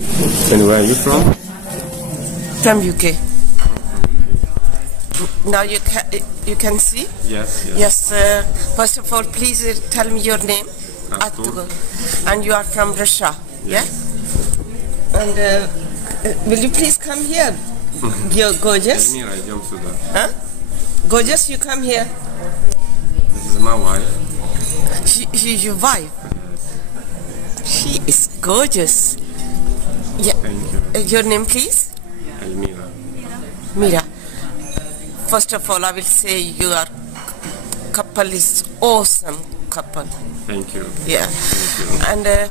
And where are you from? From UK. Now you can see? Yes. Yes. First of all, please tell me your name. Artur. And you are from Russia, Yes. yeah? And will you please come here? You're gorgeous. Эльмира, идем сюда. Huh? Gorgeous, you come here. This is my wife. She's your wife. She is gorgeous. Yeah. Thank you. Your name, please? Эльмира. Mira. First of all, I will say your couple is awesome couple. Thank you. Yeah. Thank you. And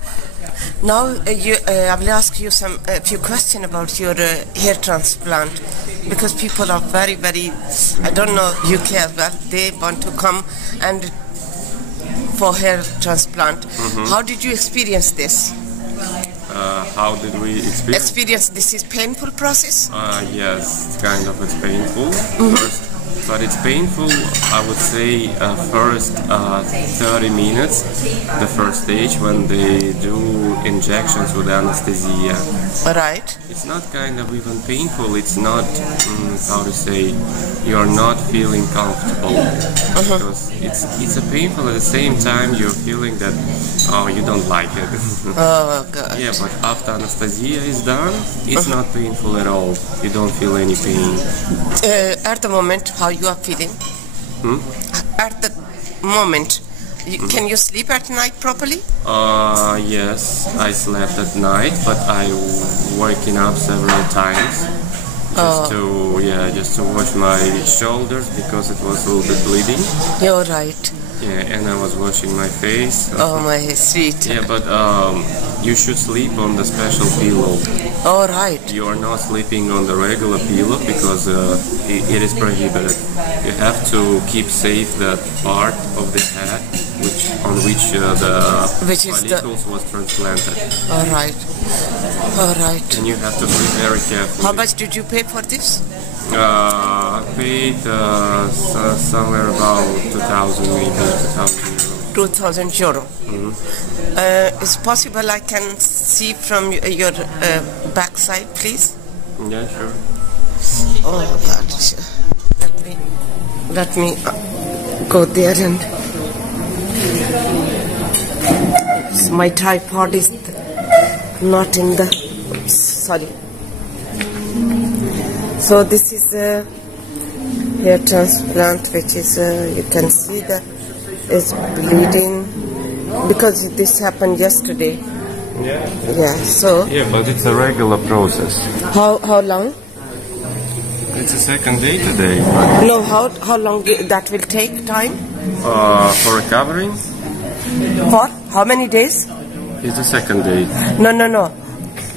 now I will ask you a few questions about your hair transplant, because people are very, I don't know UK as well, they want to come and for hair transplant. How did you experience this? How did we experience? This is painful process? Yes, kind of it's painful first. But it's painful, I would say, first 30 minutes, the first stage when they do injections with anesthesia. Right. It's not kind of even painful, it's not, how to say, you're not feeling comfortable. Because it's a painful at the same time you're feeling that, oh, you don't like it. Oh, God. Yeah, but after anesthesia is done, it's not painful at all. You don't feel any pain. At the moment, how you are feeling? At the moment, can you sleep at night properly? Yes, I slept at night, but I waking up several times just to wash my shoulders because it was a little bit bleeding. You're right. Yeah, and I was washing my face. Oh, my sweet. Yeah, but you should sleep on the special pillow. All right. You are not sleeping on the regular pillow because it is prohibited. You have to keep safe that part of the head on which the follicles was transplanted. All right. All right. And you have to sleep very carefully. How much did you pay for this? I paid somewhere about 2,000, maybe 2,000 euros. 2,000 euro. Is possible I can see from your backside, please? Yeah, sure. Oh God! Let me go there and my tripod is not in the. Sorry. So this is a hair transplant, which is you can see that is bleeding because this happened yesterday. Yeah. So. Yeah, but it's a regular process. How long? It's the second day today. No, how long that will take time? For recovering? For how many days? It's the second day. No.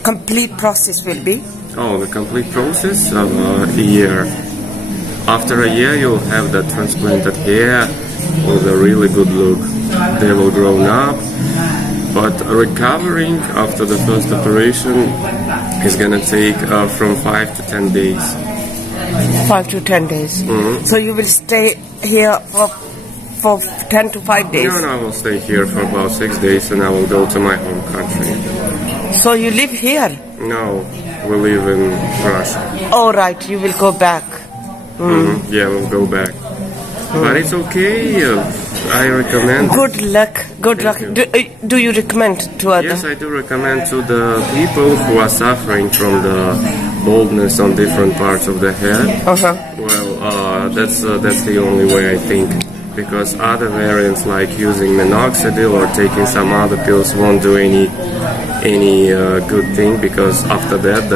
Complete process will be. Oh, the complete process of a year. After a year, you'll have the transplanted hair with a really good look. They will grow up, but recovering after the first operation is gonna take from 5 to 10 days. 5 to 10 days. So you will stay here for 10 to 5 days? No, I will stay here for about 6 days and I will go to my home country. So you live here? No, we live in Russia. Oh, right, you will go back. Yeah, we'll go back. But it's okay, I recommend. Good luck. Do you recommend to others? Yes, I do recommend to the people who are suffering from the baldness on different parts of the head. Well, that's the only way I think, because other variants like using minoxidil or taking some other pills won't do any good thing, because after that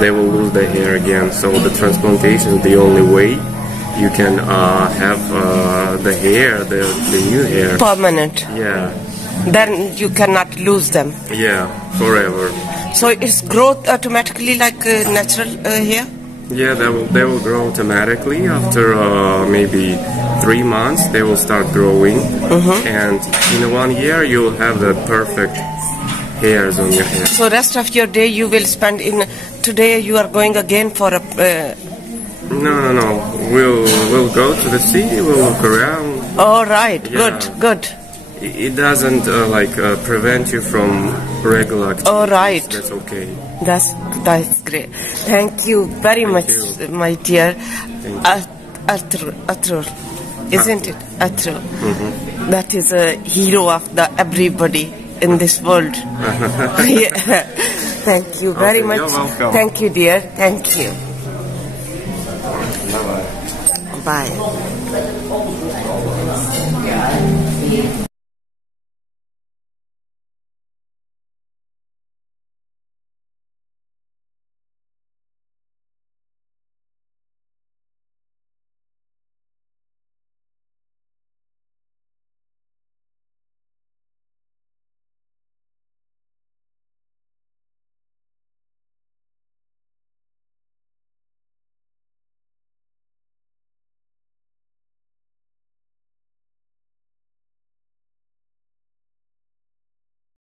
they will lose their hair again. So the transplantation is the only way you can have the hair, the new hair. Permanent. Yeah. Then you cannot lose them. Yeah, forever. So it's growth automatically like natural hair? Yeah, they will grow automatically after maybe 3 months. They will start growing, and in 1 year you will have the perfect hairs on your hair. So rest of your day you will spend in. Today you are going again for a. No. We'll go to the sea. We'll look around. All right. Yeah. Good. it doesn't prevent you from regular activities. Oh, right. That's okay. That's great. Thank you very much, my dear. Atrur, isn't it? Atrur. That is a hero of everybody in this world. Yeah. Thank you very much. You're welcome. Thank you, dear. Thank you. Bye.